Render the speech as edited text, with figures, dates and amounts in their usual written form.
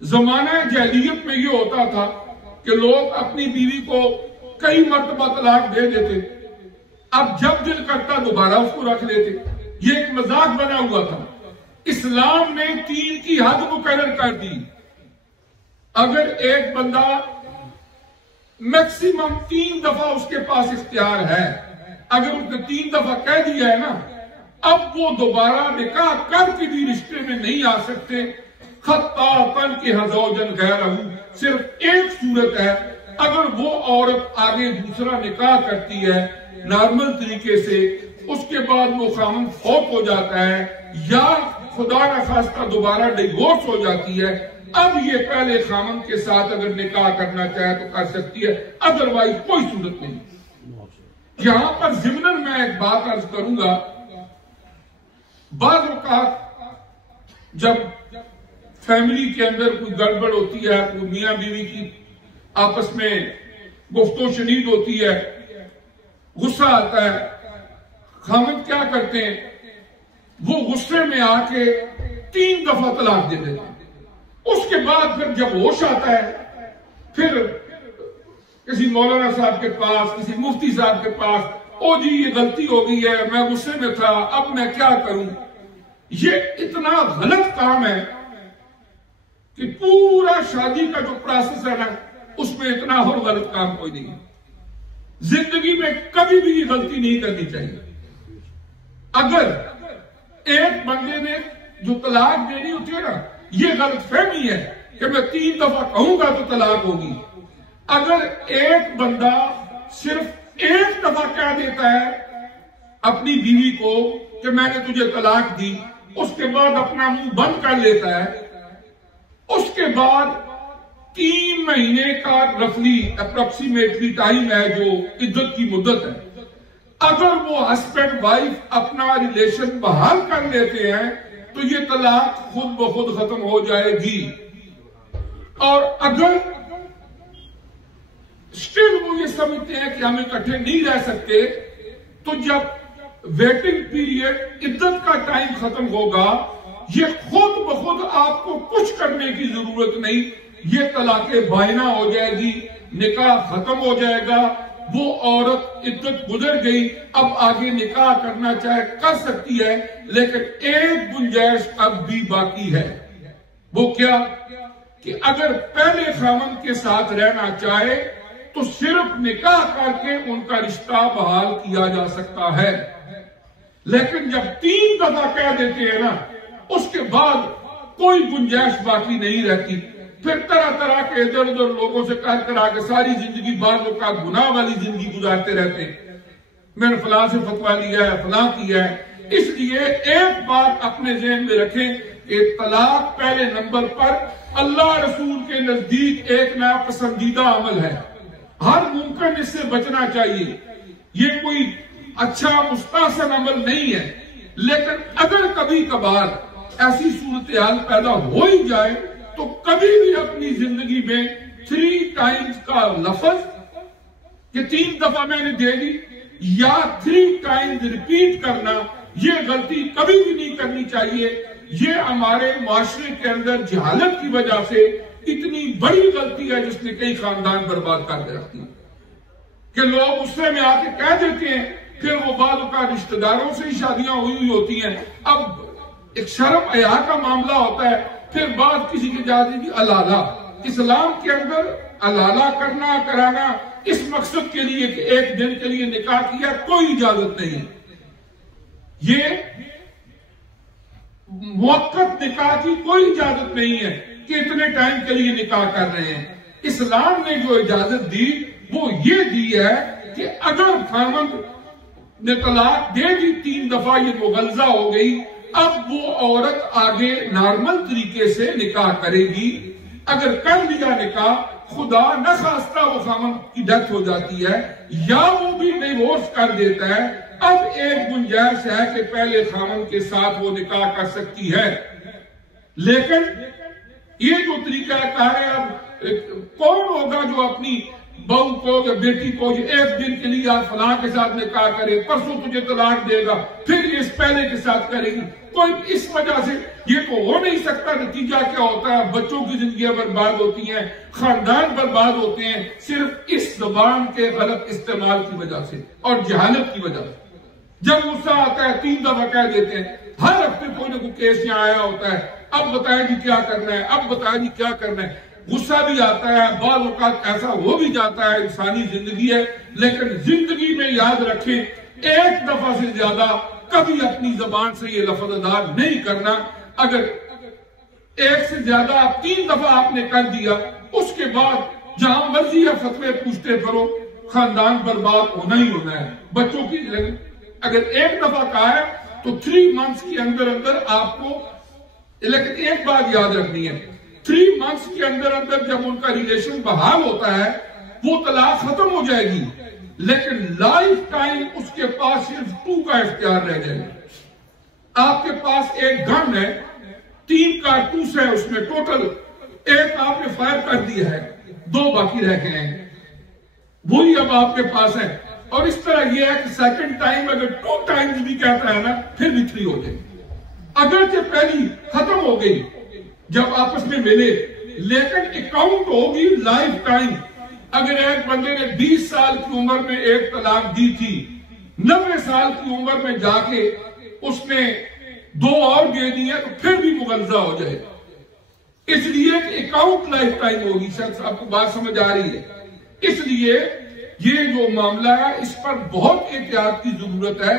जमाना जहलियत में ये होता था कि लोग अपनी बीवी को कई मर्तबा तलाक दे देते, अब जब दिल करता दोबारा उसको रख लेते। ये एक मजाक बना हुआ था। इस्लाम ने 3 की हद मुकर्रर कर दी। अगर एक बंदा मैक्सिमम 3 दफा उसके पास इख्तियार है, अगर उसने 3 दफा कह दिया है ना, अब वो दोबारा निकाह करके भी रिश्ते में नहीं आ सकते। खत्तातन के हज़ौजन गैरहू, सिर्फ एक सूरत है, अगर वो औरत आगे दूसरा निकाह करती है नॉर्मल तरीके से, उसके बाद वो खामन फौत हो जाता है या खुदा न खास्ता दोबारा डिवोर्स हो जाती है, अब ये पहले खामन के साथ अगर निकाह करना चाहे तो कर सकती है, अदरवाइज कोई सूरत नहीं। यहां पर ज़िम्नन मैं एक बात अर्ज करूंगा। बाज़ औक़ात जब फैमिली के अंदर कोई गड़बड़ होती है, कोई मियां बीवी की आपस में गुफ्तो शनीद होती है, गुस्सा आता है, खामद क्या करते हैं, वो गुस्से में आके 3 दफा तलाक दे देते हैं। उसके बाद फिर जब होश आता है, फिर किसी मौलाना साहब के पास, किसी मुफ्ती साहब के पास, ओ जी ये गलती हो गई है, मैं गुस्से में था, अब मैं क्या करूं। ये इतना गलत काम है कि पूरा शादी का जो प्रोसेस है ना, उसमें इतना और गलत काम कोई नहीं है। जिंदगी में कभी भी ये गलती नहीं करनी चाहिए। अगर एक बंदे ने जो तलाक देनी होती है ना, ये गलतफहमी है कि मैं 3 दफा कहूंगा तो तलाक होगी। अगर एक बंदा सिर्फ 1 दफा कह देता है अपनी बीवी को कि मैंने तुझे तलाक दी, उसके बाद अपना मुंह बंद कर लेता है, उसके बाद 3 महीने का रफली अप्रोक्सीमेटली टाइम है जो इद्दत की मुद्दत है, अगर वो हस्बैंड वाइफ अपना रिलेशन बहाल कर लेते हैं तो ये तलाक खुद ब खुद खत्म हो जाएगी। और अगर स्टिल वो ये समझते हैं कि हम इकट्ठे नहीं रह सकते, तो जब वेटिंग पीरियड इद्दत का टाइम खत्म होगा, ये खुद ब खुद आपको कुछ करने की जरूरत नहीं, ये तलाके बायना हो जाएगी, निकाह खत्म हो जाएगा, वो औरत इद्दत गुजर गई, अब आगे निकाह करना चाहे कर सकती है। लेकिन एक गुंजाइश अब भी बाकी है, वो क्या कि अगर पहले खामन के साथ रहना चाहे तो सिर्फ निकाह करके उनका रिश्ता बहाल किया जा सकता है। लेकिन जब 3 दफा कह देते हैं ना, उसके बाद कोई गुंजाइश बाकी नहीं रहती। फिर तरह तरह के इधर उधर लोगों से कह करा के सारी जिंदगी बालों का गुनाह वाली जिंदगी गुजारते रहते हैं। मैंने फलां से फतवा लिया है, फलां किया है। इसलिए एक बात अपने ज़हन में रखें कि तलाक पहले नंबर पर अल्लाह रसूल के नजदीक एक नापसंदीदा अमल है, हर मुमकिन इससे बचना चाहिए। ये कोई अच्छा मुस्तहसन अमल नहीं है, लेकिन अगर कभी कभार ऐसी सूरत हाल पैदा हो ही जाए तो कभी भी अपनी जिंदगी में 3 टाइम्स का लफ्ज कि 3 दफा मैंने दे दी या 3 टाइम्स रिपीट करना, ये गलती कभी भी नहीं करनी चाहिए। ये हमारे माशरे के अंदर जहालत की वजह से इतनी बड़ी गलती है जिसने कई खानदान बर्बाद कर रखती है कि लोग गुस्से में आके कह देते हैं, फिर वो बाद का रिश्तेदारों से ही शादियां हुई होती हैं। अब एक शर्म हया का मामला होता है, फिर बात किसी की जाती की अलाला। इस्लाम के अंदर अलाला करना कराना इस मकसद के लिए कि एक दिन के लिए निकाह किया, कोई इजाजत नहीं। ये मुअक्कद निकाह की कोई इजाजत नहीं है कि इतने टाइम के लिए निकाह कर रहे हैं। इस्लाम ने जो इजाजत दी वो ये दी है कि अगर खामद ने तलाक दे दी 3 दफा, ये मुगलजा हो गई, अब वो औरत आगे नॉर्मल तरीके से निकाह करेगी। अगर कर लिया निकाह, खुदा न खास्ता वो खामद की डेथ हो जाती है या वो भी डिवोर्स कर देता है, अब एक गुंजाइश है कि पहले खामन के साथ वो निकाह कर सकती है। लेकिन ये जो तरीका है, अब कौन होगा जो अपनी बहू को या बेटी को एक दिन के लिए आप फलां के साथ निकाह करे, परसों तुझे तलाक देगा, फिर ये इस पहले के साथ करेगी। कोई इस वजह से ये तो हो नहीं सकता। नतीजा क्या होता है? बच्चों की जिंदगियां बर्बाद होती हैं, खानदान बर्बाद होते हैं, सिर्फ इस जबान के गलत इस्तेमाल की वजह से और जहालत की वजह से। जब गुस्सा आता है 3 दफा कह देते हैं, हर हफ्ते कोई ना कोई केस यहाँ आया होता है, अब बताया जी क्या करना है, अब बताया जी क्या करना है। गुस्सा भी आता है, बाल औकात ऐसा हो भी जाता है, इंसानी जिंदगी है। लेकिन जिंदगी में याद रखें, एक दफा से ज्यादा कभी अपनी जबान से ये लफ्ज अदा नहीं करना। अगर एक से ज्यादा 3 दफा आपने कर दिया, उसके बाद जहां मर्जी या फतवे पूछते करो, खानदान बर्बाद होना ही होना है। बच्चों की अगर एक दफा कहा है तो 3 मंथ्स के अंदर अंदर आपको, लेकिन एक बात याद रखनी है, 3 मंथ्स के अंदर अंदर जब उनका रिलेशन बहाल होता है, वो तलाक खत्म हो जाएगी, लेकिन लाइफ टाइम उसके पास सिर्फ 2 का इख्तियार रह जाएगा। आपके पास एक गन है, 3 कारतूस है उसमें टोटल, एक आपने फायर कर दिया है, 2 बाकी रह गए हैं, वही अब आपके पास है। और इस तरह यह है कि सेकंड टाइम अगर 2 टाइम्स भी कहता है ना, फिर भी 3 हो जाएगी। अगर से पहली खत्म हो गई जब आपस में मिले, लेकिन अकाउंट होगी लाइफ टाइम। अगर एक बंदे ने 20 साल की उम्र में एक तलाक दी थी, 90 साल की उम्र में जाके उसने 2 और दे दी है, तो फिर भी मुगलजा हो जाएगा। इसलिए कि अकाउंट लाइफ टाइम होगी। शायद आपको बात समझ आ रही है। इसलिए ये जो मामला है, इस पर बहुत एहतियात की जरूरत है।